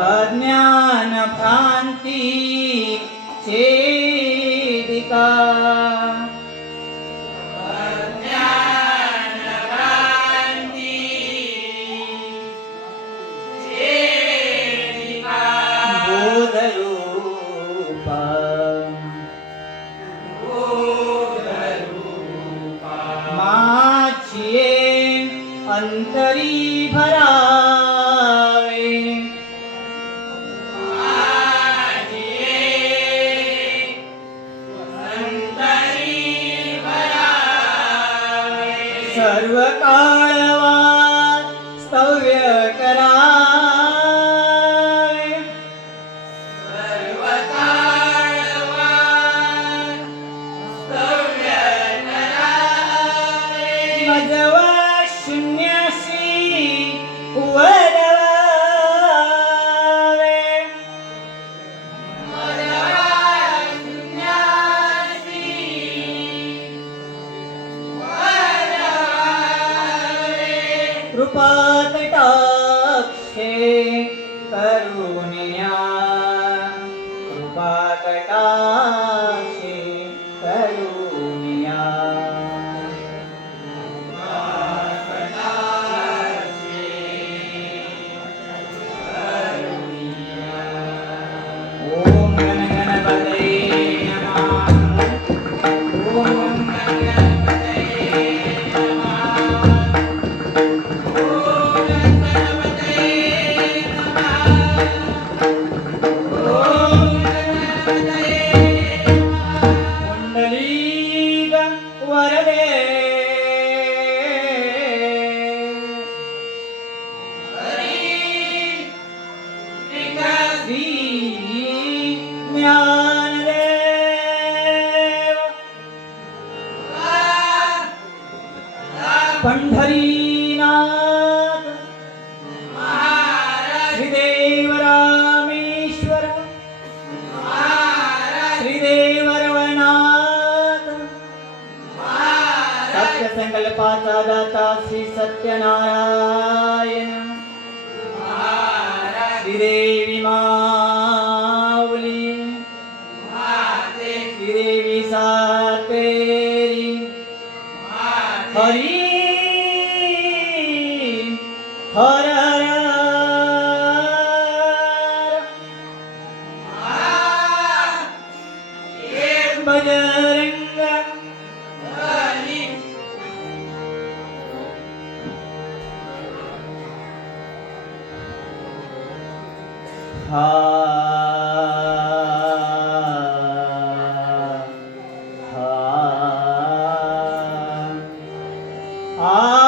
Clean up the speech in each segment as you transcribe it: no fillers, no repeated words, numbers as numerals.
अज्ञान भ्रांती छेदिका अंतरी भरावे सर्व काळवा स्तव्य करावे सर्व काळवा स्तव्य करावे मजवा शून्यासी वरवावे मजवा शून्यासी कृपात टाक्षे करुणिया कृपात टाक्षे करुणिया ओम गण गणपतये नमः ओम गण गणपतये वरदे ज्ञानदेव पंढरीनाथ श्रीदेव रामेश्वर श्रीदेव रवनाथ सत्य संकल्पाचा दाता श्री सत्यनारायण श्रीदेवी माऊली श्रीदेवी सातेरी हरी हर बजरंग हा आ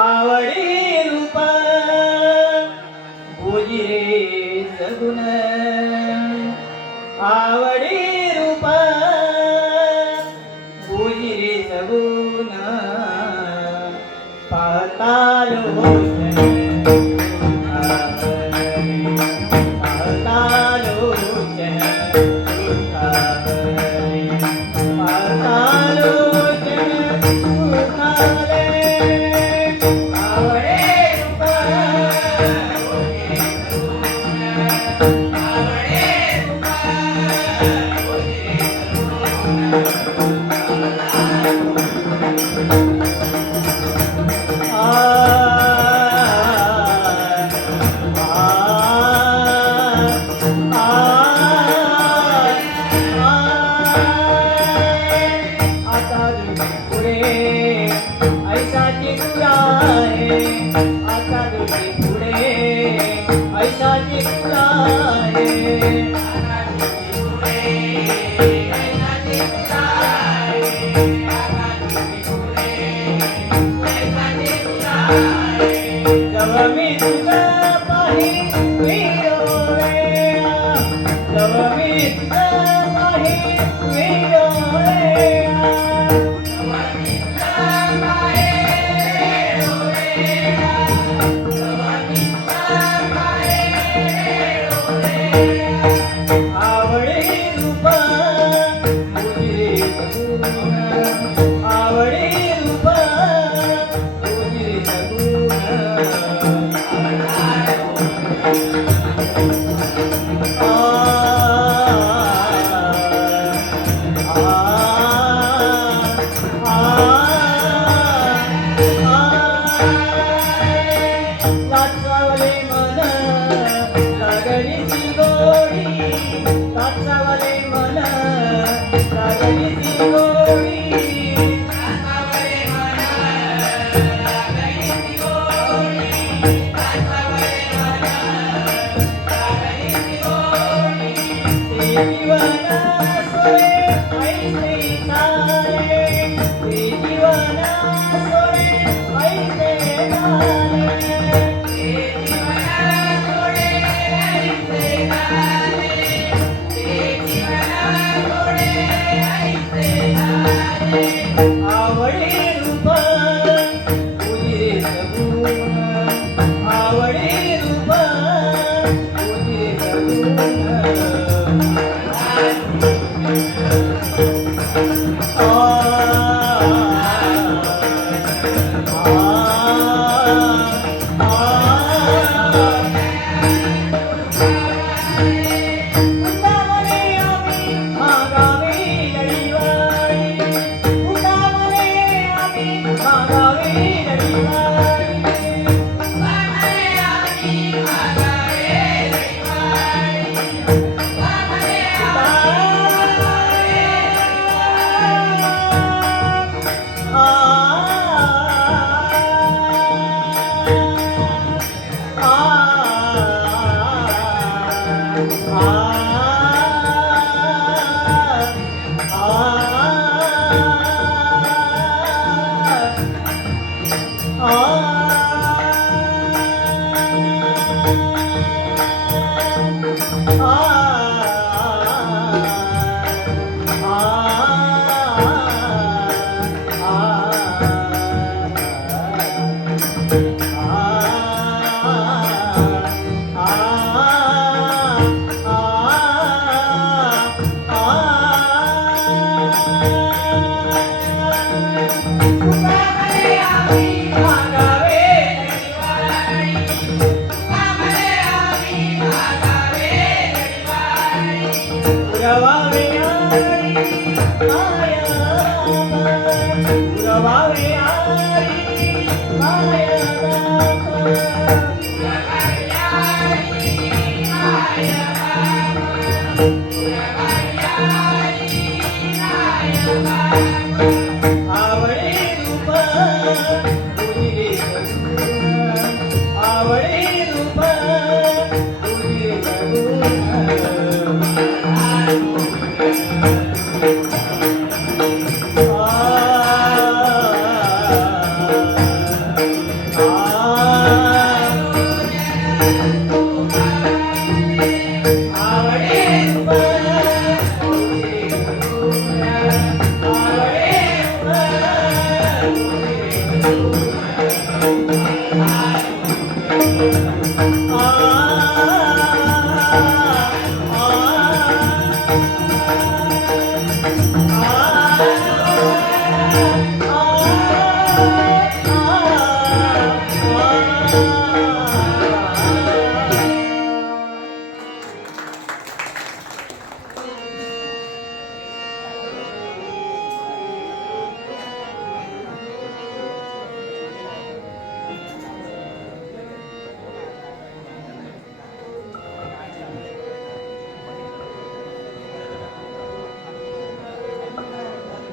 आवडी रूप पूजिरे सगुण आवडी रूप पूजिरे सगुण पाहता लोचन पाहता लोचन पाहता लोचन सुखाले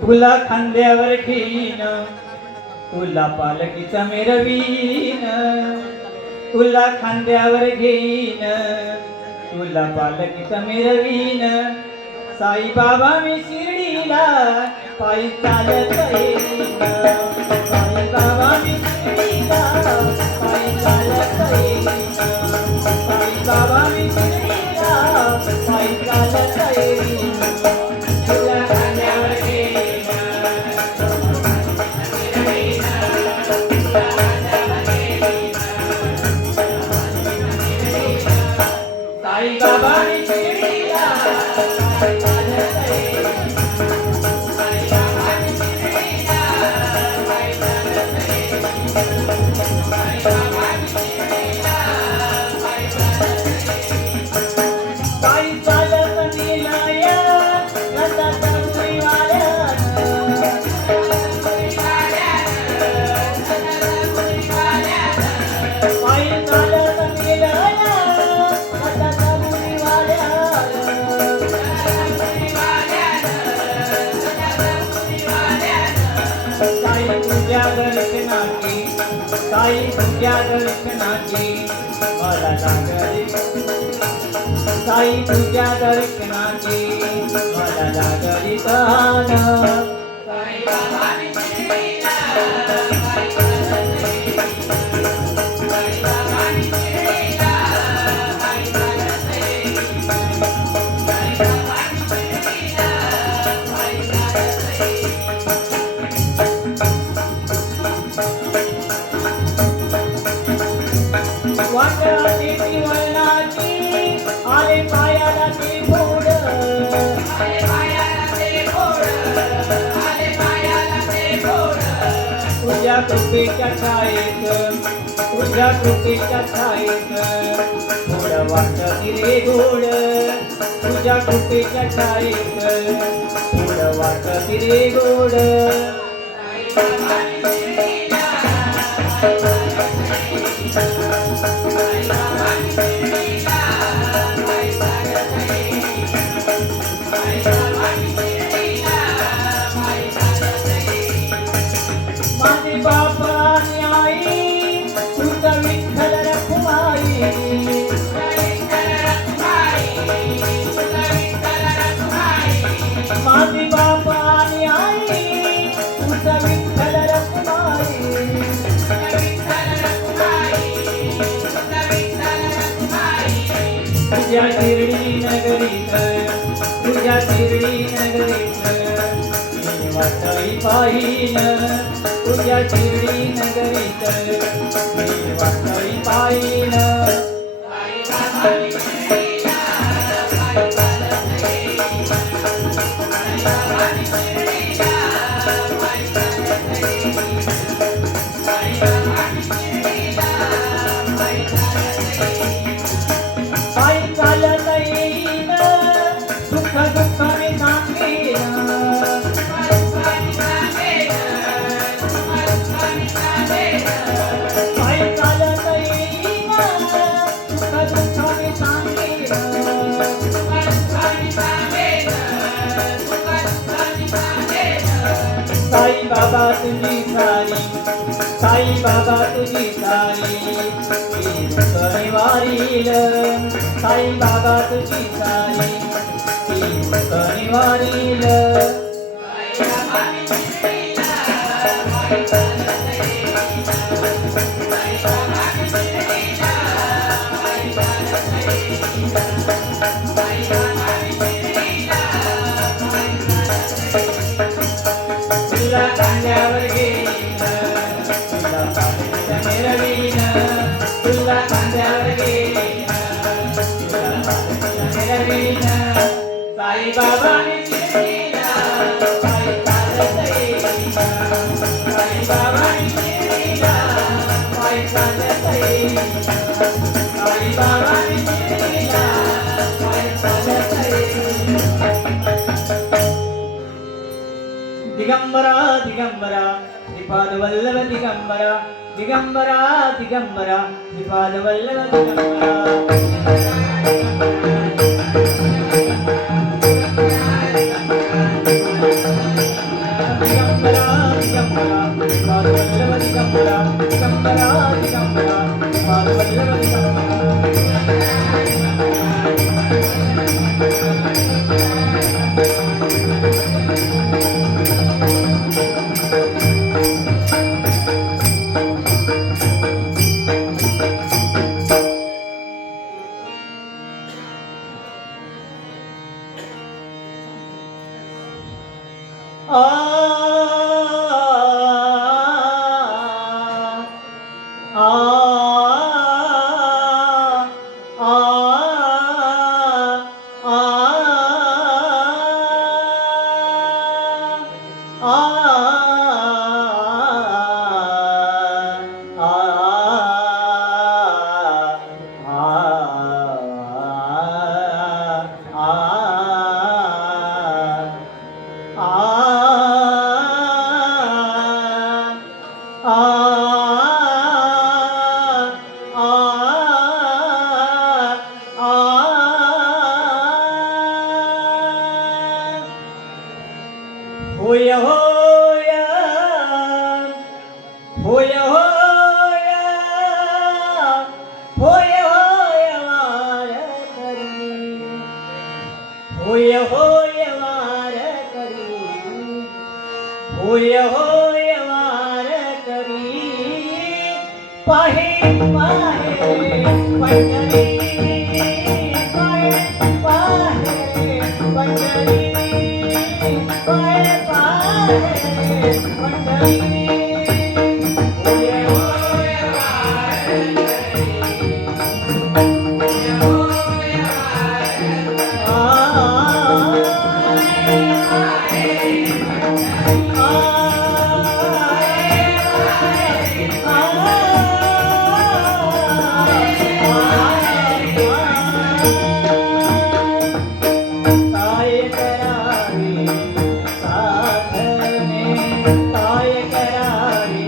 तुला खांद्यावर घेईन, तुला पालखीचा मिरवीन, तुला खांद्यावर घेईन, तुला पालखीचा मिरवीन. साईबाबा मी शिर्डीला पायी चालत येईन, साईबाबा मी शिर्डीला पायी चालत येईन, साईबाबा मी शिर्डीला पायी चालत येईन. तुला खांद्यावर साईबाबा मी शिर्डीला चालत येईन, साईबाबा मी शिर्डीला चालत येईन, साईबाबा मी शिर्डीला चालत येईन. पायी चालत निलया रथात मुरीवाल्यानं, पायी चालत निलया रथात साई तुझ्या दर्शनाची, साई तुझ्या दर्शनाची मला लागली साई तुझ्या दर्शनाची मला लागली तहान साई बाबांनी शिर्डीला पायी चालत ये. साई बाबांनी शिर्डीला पायी चालत ये. साई बाबांनी शिर्डीला पायी चालत ये. वाट आली वळणाची आले पायाला ते फोड आले पायाला ते फोड आले पायाला ते फोड तुझ्या कृपेच्या छायेत तुझ्या कृपेच्या छायेत थोडं वाटत रे गोड तुझ्या कृपेच्या छायेत थोडं वाटत रे गोड साई बाबांनी शिर्डीला पायी चालत ये. साई बाबांनी शिर्डीला पायी चालत ये. साई बाबांनी शिर्डीला पायी चालत ये. माझे बाबा आणि आई तुझा विठ्ठल रखुमाई तुझा विठ्ठल रखुमाई तुझा विठ्ठल रखुमाई. माझे बाबा आणि आई तुझा विठ्ठल रखुमाई तुझा विठ्ठल रखुमाई तुझा विठ्ठल रखुमाई. तुझ्या शिर्डी नगरीत तुझ्या शिर्डी नगरीत मी वाटई पाहिन तुझ्या शिर्डी नगरीत मी वाटई पाहिन साई बाबांनी शिर्डीला पायी चालत ये. साई बाबांनी शिर्डीला पायी चालत ये. साई बाबांनी शिर्डीला पायी चालत ये. पायी चालत येईन सुख दुःख मी सांगेन पायी चालत येईन सुख दुःख मी सांगेन साई बाबा तुझी सारी साई बाबा तुझी सारी मी दुःख निवारील साई बाबा तुझी सारी मी दुःख निवारील साई बाबांनी शिर्डीला पायी चालत ये. साई बाबांनी शिर्डीला पायी चालत ये. साई बाबांनी शिर्डीला पायी चालत ये. तुला खांद्यावर घेईन तुला पालखीला मिरवीन तुला खांद्यावर घेईन तुला पालखीला मिरवीन साई बाबांनी शिर्डीला पायी चालत येईन साई बाबांनी शिर्डीला पायी चालत येईन साई बाबांनी शिर्डीला पायी चालत येईन. दिगंबरा दिगंबरा श्रीपाद वल्लभ दिगंबरा दिगंबरा दिगंबरा श्रीपाद वल्लभ दिगंबरा दिगंबरा दिगंबरा श्रीपाद वल्लभ दिगंबरा दिगंबरा दिगंबरा श्रीपाद वल्लभ दिगंबरा होय होय होय होय होय होय वार करी होय वार करी होय होय वार करी पाहे पाहे पंढरी पाहे पाहे पंढरी पाहे पाहे पंढरी होय होय वार काय करावे साधने काय करावे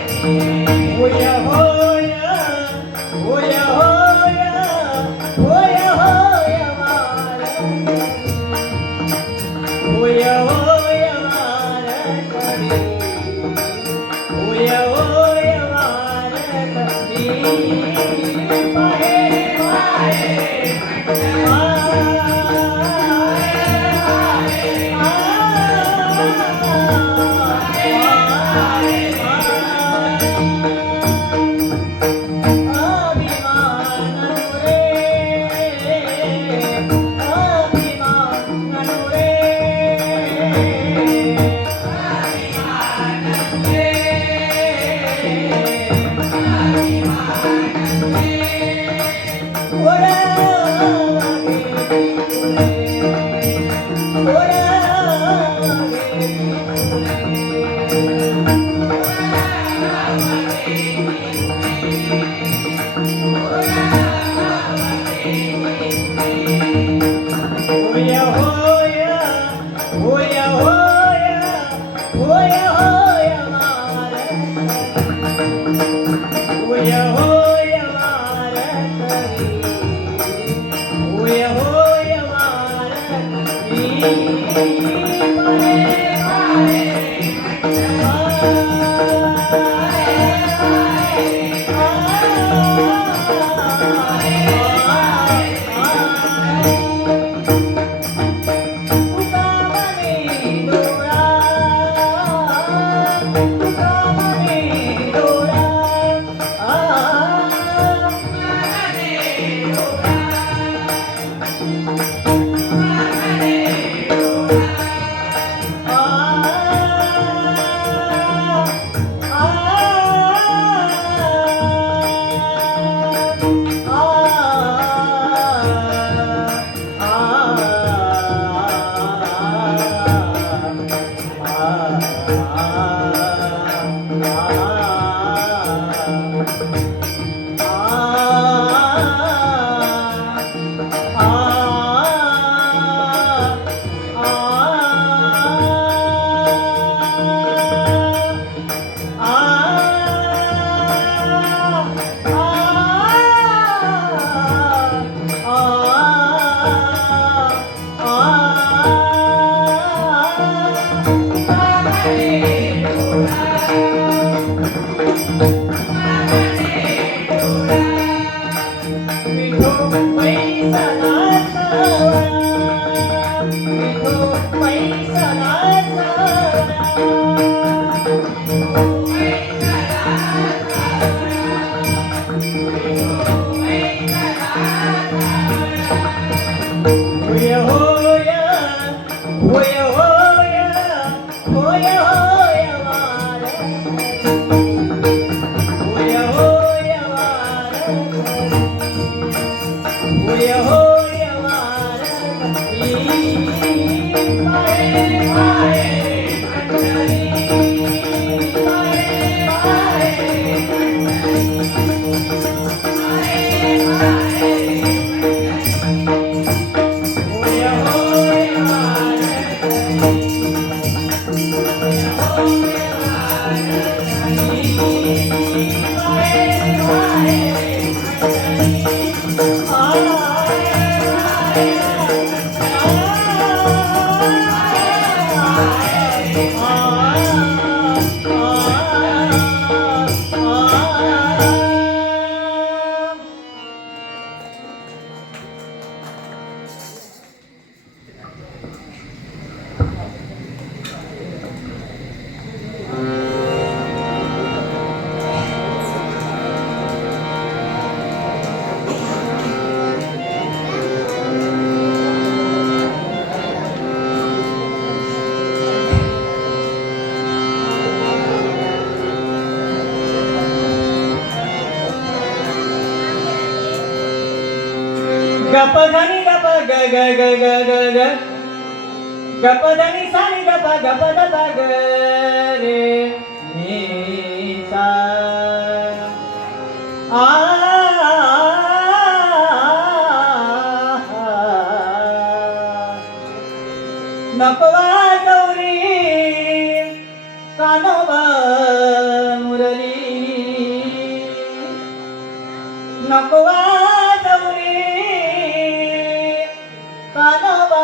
होया होया होया होया होया होया वार होया होया वार करी होया होया वार करी पाहे पाहे होया होया होया होया होया होया वार होया होया वार करी होया होया वार करी गप धनी गप ग ग ग ग ग ग गप धनी सानी गप गप द ग ग रे मी सा आ नकवा गौरी कानोबा मुरली नकवा कानोबा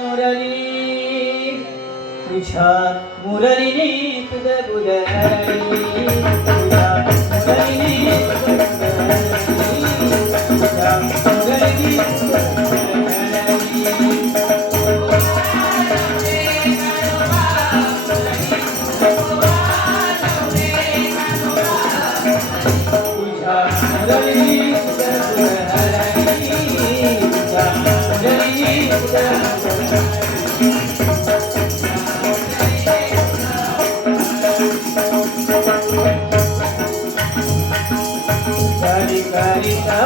मुरली तुझ्या मुरलीने तुझं बुधरली तुझ्या मुरलीने तुझ्या मुरलीने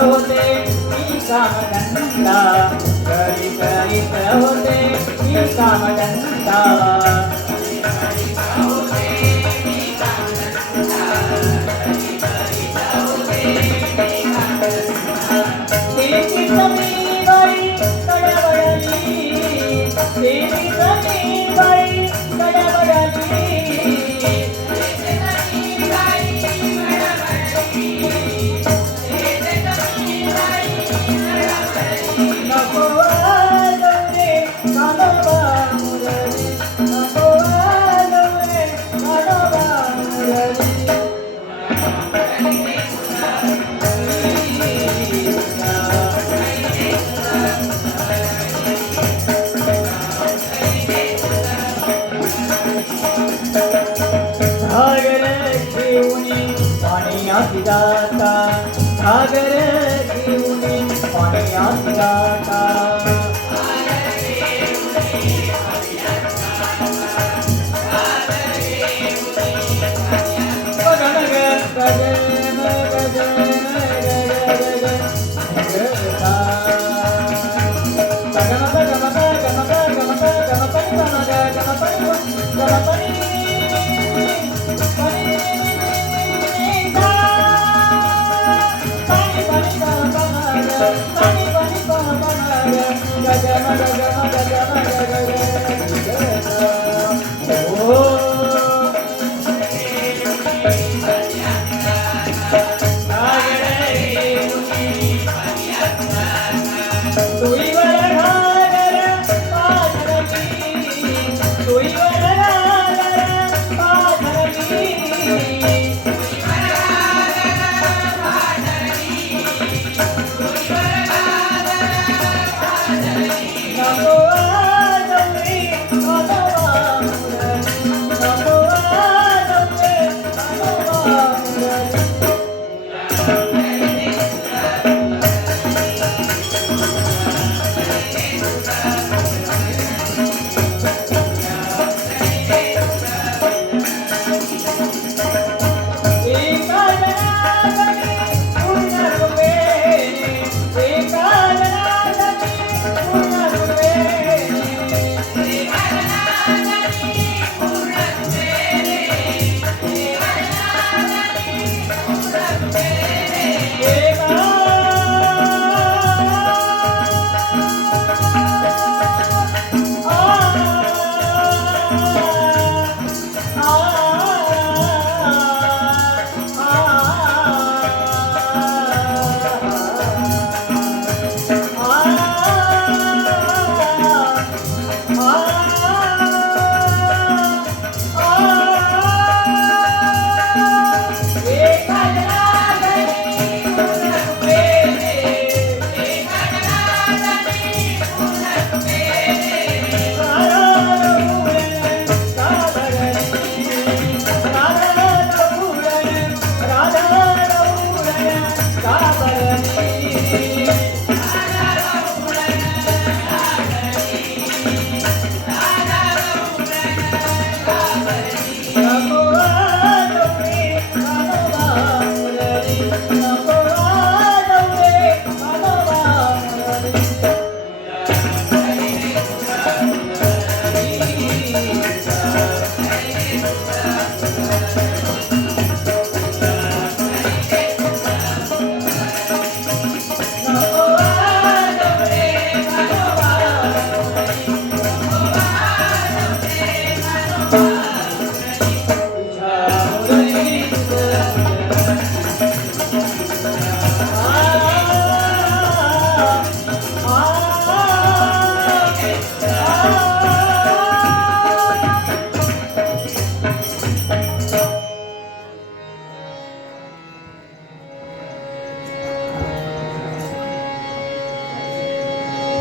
होते मी कामधंदा करीत होते मी कामधंदा देवी जमीबाई कडबडली देवी जमीबाई कडबडली जाता सागर घेऊन पाण्यात जाता तुई वर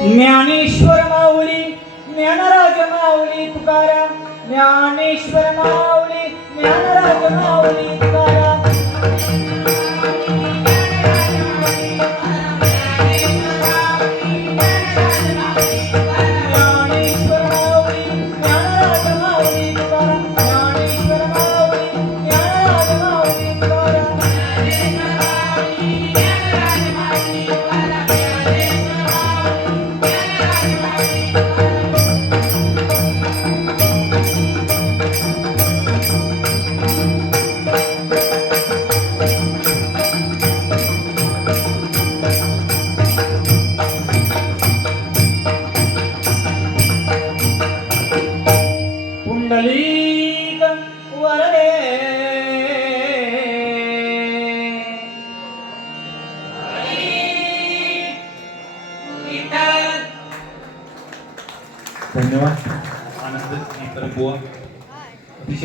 ज्ञानेश्वर माऊली ज्ञानराज माऊली तुकाराम ज्ञानेश्वर माऊली ज्ञानराज माऊली तुकाराम ज्ञानेश्वर माऊली ज्ञानराज माऊली तुकाराम ज्ञानेश्वर माऊली ज्ञानराज माऊली तुकाराम पुंडलीक वरदे धन्यवाद. आनंद बुवा अतिशय